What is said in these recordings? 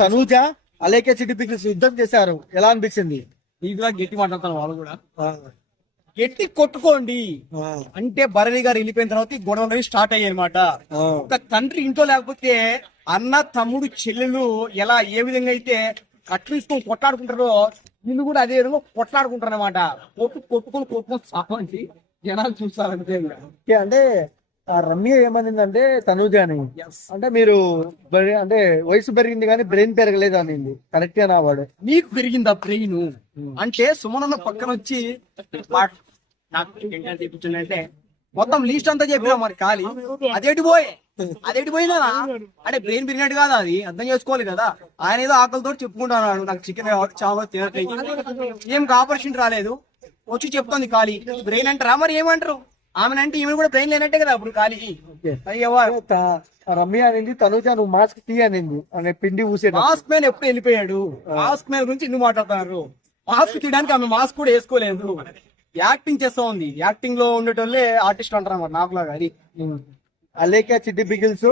తనూజ అలేఖ్య చిట్టి పిక్చర్స్ యుద్ధం చేశారు, ఎలా అనిపించింది? ఈగా గట్టి మాట్లాడతారు వాళ్ళు కూడా. గట్టి కొట్టుకోండి అంటే భరణి గారు వెళ్ళిపోయిన తర్వాత ఈ గొడవలు అనేవి స్టార్ట్ అయ్యాయి అనమాట. ఒక తండ్రి ఇంట్లో లేకపోతే అన్న తమ్ముడు చెల్లెలు ఎలా ఏ విధంగా అయితే కట్టించుకొని కొట్లాడుకుంటారో వీళ్ళు కూడా అదే విధంగా కొట్లాడుకుంటారు అనమాట. కొట్టుకొని సాపండి జనాలు చూస్తారంటే. అంటే ఆ రమ్య ఏమనిందంటే తనూజని, అంటే మీరు అంటే వయసు పెరిగింది కానీ బ్రెయిన్ పెరగలేదు అనింది. కరెక్ట్ నా వాడు నీకు పెరిగిందా బ్రెయిన్ అంటే సుమనన్న పక్కన వచ్చి నాకు చెప్పిందంటే మొత్తం లీస్ట్ అంతా చెప్పినా మరి ఖాళీ అదేటి పోయినా అంటే బ్రెయిన్ పెరిగినట్టు కాదు, అది అర్థం చేసుకోవాలి కదా. ఆయన ఏదో ఆకలితో చెప్పుకుంటున్నాడు నాకు చికెన్ చాలా తినట్లేదు, ఏం ఆపరేషన్ రాలేదు వచ్చి చెప్తుంది ఖాళీ బ్రెయిన్ అంటారా మరి ఏమంటారు? ఆమె అంటే ఈమె కూడా బ్రెయిన్ లేనట్టే కదా అప్పుడు ఖాళీ. రమ్య అనింది తనూజ నువ్వు మాస్క్ తీ అనింది, అనే పిండి ఊసే. మాస్క్ మ్యాన్ ఎప్పుడు వెళ్ళిపోయాడు? మాస్క్ మ్యాన్ గురించి ఎందుకు మాట్లాడుతున్నారు? మాస్క్ తీయడానికి ఆమె మాస్క్ కూడా వేసుకోలేదు, యాక్టింగ్ చేస్తా ఉంది. యాక్టింగ్ లో ఉండేటోళ్ళే ఆర్టిస్ట్ అంటారు అన్నమాట నాకులాగా. అది అలేఖ్య చిట్టి పిగిల్స్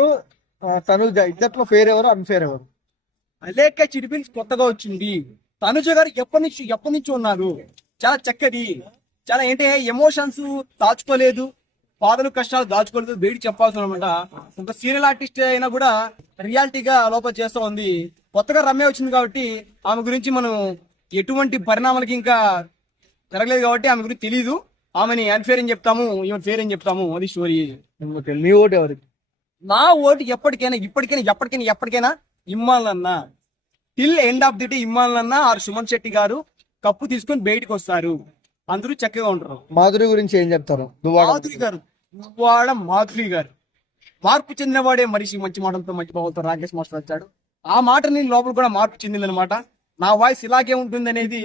తనూజ ఇద్దట్లో ఫేర్ ఎవరు అన్ఫేర్ ఎవరు? అలేఖ్య చిట్టి పిగిల్స్ కొత్తగా వచ్చింది. తనుజ గారు ఎప్పటి నుంచి ఉన్నారు, చాలా చక్కది, చాలా ఏంటంటే ఎమోషన్స్ దాచుకోలేదు, బాధలు కష్టాలు దాచుకోలేదు, బయట చెప్పాల్సిన అనమాట. ఒక సీరియల్ ఆర్టిస్ట్ అయినా కూడా రియాలిటీగా లోపల చేస్తూ ఉంది. కొత్తగా రమ్య వచ్చింది కాబట్టి ఆమె గురించి మనం ఎటువంటి పరిణామాలకి ఇంకా జరగలేదు కాబట్టి ఆమె గురించి తెలీదు. ఆమెని అన్ఫేర్ అని చెప్తాము, ఈమె ఫేర్ అని చెప్తాము, అది స్టోరీ. మీ ఓటు ఎవరికి? నా ఓటు ఎప్పటికైనా ఇమ్మాలన్నా, till end of the day ఇమ్మాలన్నా ఆర్ సుమన్ శెట్టి గారు కప్పు తీసుకొని బయటకు వస్తారు, అందరూ చక్కగా ఉంటారు. మాధురి గురించి ఏం చెప్తారు? మాధురి గారు మాధురి గారు మార్పు చెందినవాడే మనిషి, మంచి మాటలతో మంచి భావంతో రాకేష్ మాస్టర్ వచ్చాడు. ఆ మాటని లోపల కూడా మార్పు చెందింది అనమాట. నా వాయిస్ ఇలాగే ఉంటుంది అనేది,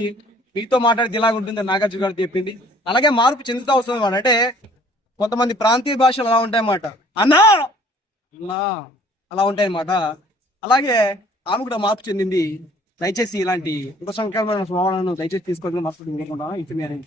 మీతో మాట్లాడితే ఇలాగ ఉంటుంది నాగార్జున గారు చెప్పింది. అలాగే మార్పు చెందుతూ వస్తుంది అన్నమాట. అంటే కొంతమంది ప్రాంతీయ భాషలు అలా ఉంటాయన్నమాట, అన్నా అలా ఉంటాయన్నమాట. అలాగే ఆమె కూడా మార్పు చెందింది. దయచేసి ఇలాంటి ఉప సంకల్పన స్వభావాలను దయచేసి తీసుకోవాలని మార్పు